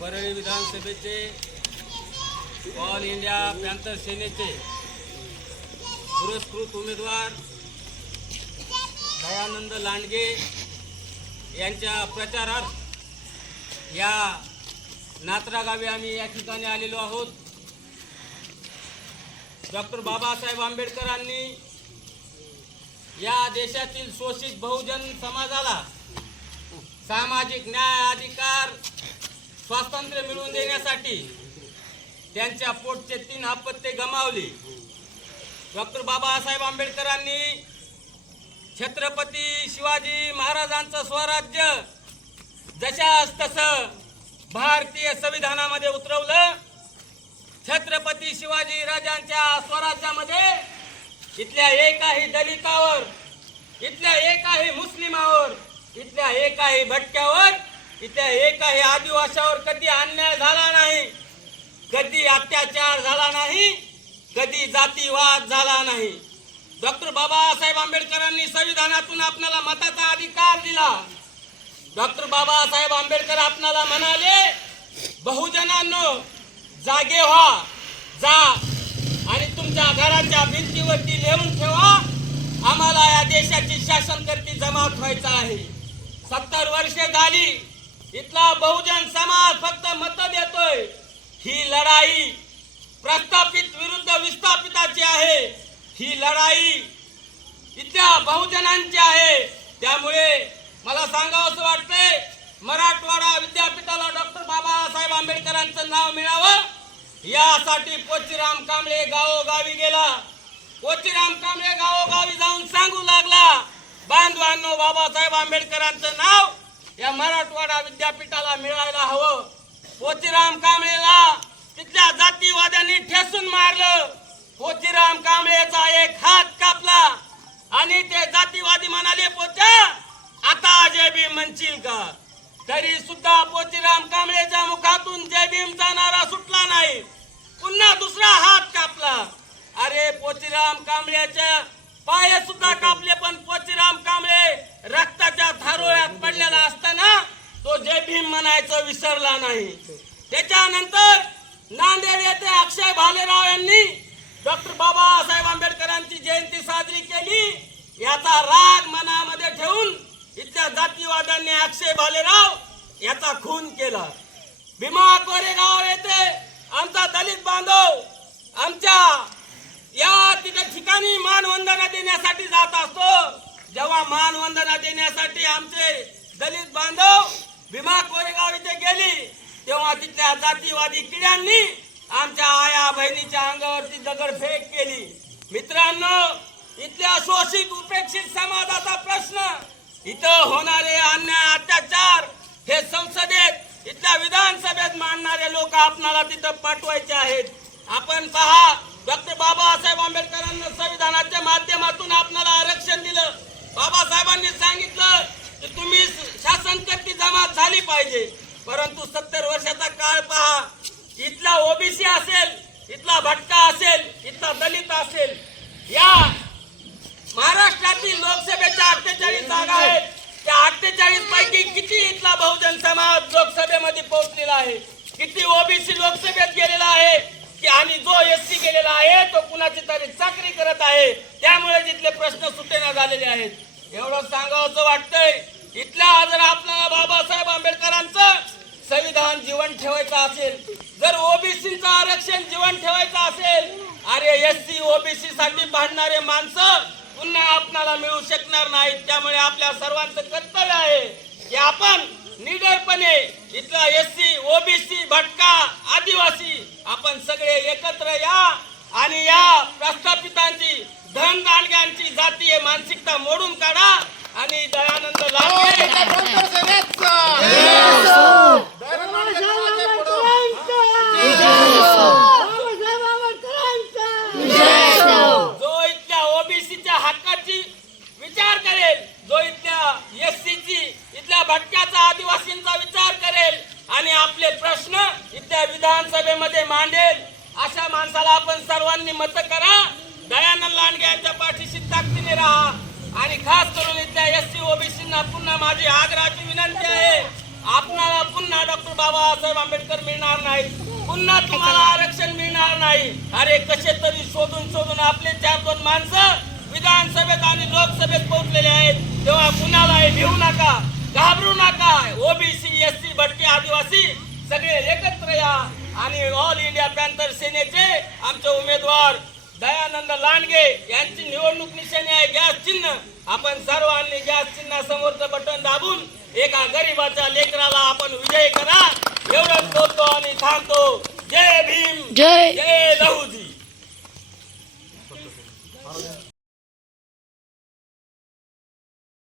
परळी विधानसभेचे all India panther सेनेचे पुरस्कृत उमेदवार दयानंद लांडगे यांच्या प्रचारार्थ या नात्रा गावी आम्ही या ठिकाणी आलेलो आहोत. डॉक्टर बाबासाहेब आंबेडकरांनी या देशातील शोषित बहुजन समाजाला सामाजिक न्याय अधिकार स्वातंत्र्य मिळवून देण्यासाठी त्यांच्या पोटचे तीन अपत्ये गमावली. डॉक्टर बाबासाहेब आंबेडकरांनी छत्रपती शिवाजी महाराजांचं स्वराज्य जशास तसं भारतीय संविधानामध्ये उतरवलं छत्रपती शिवाजी राजांच्या स्वराज्यामध्ये इथल्या एकाही दलितावर इथल्या एकाही मुस्लिमावर इथल्या एकाही भटक्यावर इथल्या एकाही आदिवासावर कधी अन्याय झाला नाही कधी अत्याचार झाला नाही कधी जातीवाद झाला नाही. डॉक्टर बाबासाहेब आंबेडकरांनी संविधानातून आपल्याला मताचा अधिकार दिला. डॉक्टर बाबासाहेब आंबेडकर आपणाला म्हणाले बहुजनांनो जागे व्हा जा आणि तुमच्या घराच्या भिंतीवरती लिहून ठेवा. आम्हाला या देशाची शासनकर्ती जमात व्हायचा आहे. सत्तर वर्षे झाली. इथला बहुजन समाज फक्त मत देतोय. ही लढाई प्रस्थापित विरुद्ध विस्थापिताची आहे. ही लढाई इथल्या बहुजनांची आहे. त्यामुळे मला सांगावं असं वाटतंय मराठवाडा विद्यापीठाला डॉक्टर बाबासाहेब आंबेडकरांचं नाव मिळावं. यासाठी पोचीराम कांबळे गावोगावी गेला. पोचीराम कांबळे गावोगावी जाऊन सांगू लागला. बांधवांनो बाबासाहेब आंबेडकरांचं मराठवाडा विद्यापीठाला मिळायला हवं. पोचीराम कांबळेला तिथल्या जातीवाद्यांनी ठेसून मारलं. पोचीराम कांबळेचा एक हात कापला आणि ते जातीवादी म्हणाले पोचा आता जय भीम म्हणशील का? तरी सुद्धा पोचीराम कांबळेच्या मुखातून जय जाणारा सुट भीम म्हणायचं विसरला नाही. त्याच्यानंतर नांदेड येथे अक्षय भालेराव यांनी डॉक्टर बाबासाहेब आंबेडकरांची जयंती साजरी केली. याचा राग मनामध्ये ठेवून इथल्या जातीवाद्यांनी अक्षय भालेराव याचा खून केला. भीमा कोरेगाव येथे आमचा दलित बांधव आमच्या या तिथे ठिकाणी मानवंदना देण्यासाठी जात असतो. जेव्हा मानवंदना देण्यासाठी आमचे दलित बांधव भीमा कोरेगाव इथे गेली तेव्हा तिथल्या जातीवादी किड्यांनी आमच्या आया बहिणीच्या अंगावरती दगडफेक केली. मित्रांनो इथल्या शोषित उपेक्षित समाजाचा प्रश्न इथं होणारे अन्याय अत्याचार हे संसदेत इथल्या विधानसभेत मांडणारे लोक आपणाला तिथं पाठवायचे आहेत. आपण पहा डॉक्टर बाबासाहेब आंबेडकरांना संविधानाच्या माध्यमातून आपणाला आरक्षण दिलं बाबासाहेबांनी सांगितलं की तुम्ही शासनकर्ती जमात झाली पाहिजे परंतु सत्तर वर्षाचा काळ पहा इथला ओबीसी असेल इथला भटका असेल इथला दलित असेल या महाराष्ट्रातील लोकसभेच्या अठ्ठेचाळीस जागा आहेत. त्या अठ्ठेचाळीस पैकी किती इथला बहुजन समाज लोकसभेमध्ये पोहोचलेला आहे? किती ओबीसी लोकसभेत गेलेला आहे? की आणि जो एस सी गेलेला आहे तो कुणाची तरी चाकरी करत आहे? त्यामुळे तिथले प्रश्न सुटेना झालेले आहेत. एवढं सांगावं वाटतंय इथल्या जर आपल्याला बाबासाहेब आंबेडकरांचं संविधान जीवन ठेवायचं असेल जर ओबीसीचं आरक्षण जीवन ठेवायचं असेल अरे एस सी ओबीसी साठी भांडणारे माणसं पुन्हा आपणाला मिळू शकणार नाहीत. त्यामुळे आपल्या सर्वांचं कर्तव्य आहे की आपण निडरपणे इथला एस सी ओबीसी भटका आदिवासी आपण सगळे एकत्र या आणि या प्रस्थापितांची धन दांडग्यांची जातीय मानसिकता मोडून काढा आणि दयानंद लांडगे पॅन्थर सेनेचा दयानंद लांडगे पुढं. जो इथल्या ओबीसीच्या हक्काची विचार करेल जो इथल्या एस ची इथल्या भटक्याचा आदिवासींचा विचार करेल आणि आपले प्रश्न इथल्या विधानसभेमध्ये मांडेल अशा माणसाला आपण सर्वांनी मत करा. दयानंद लांडगे यांच्या पाठीशी ताकदीने राहा. आणि खास करून इथल्या एस सी ओबीसींना पुन्हा माझी आग्रहाची विनंती आहे. आपणाला पुन्हा डॉक्टर बाबासाहेब आंबेडकर मिळणार नाही पुन्हा तुम्हाला आरक्षण मिळणार नाही. अरे कसे तरी शोधून शोधून आपले चार दोन माणसं विधानसभेत आणि लोकसभेत पोहोचलेले आहेत. तेव्हा कुणालाही भिवू नका घाबरू नका. ओबीसी एस सी भटके आदिवासी सगळे एकत्र या. आणि ऑल इंडिया पॅन्थर सेनेचे आमचे उमेदवार दयानंद लांडगे यांची निवडणूक निशाणी आहे. गॅस चिन्ह. आपण सर्वांनी गॅस चिन्हासमोरचं बटन दाबून एका गरीबाच्या लेकराला आपण विजय करा. एवढंच बोलतो आणि थांबतो. जय भीम. जय. जय लहू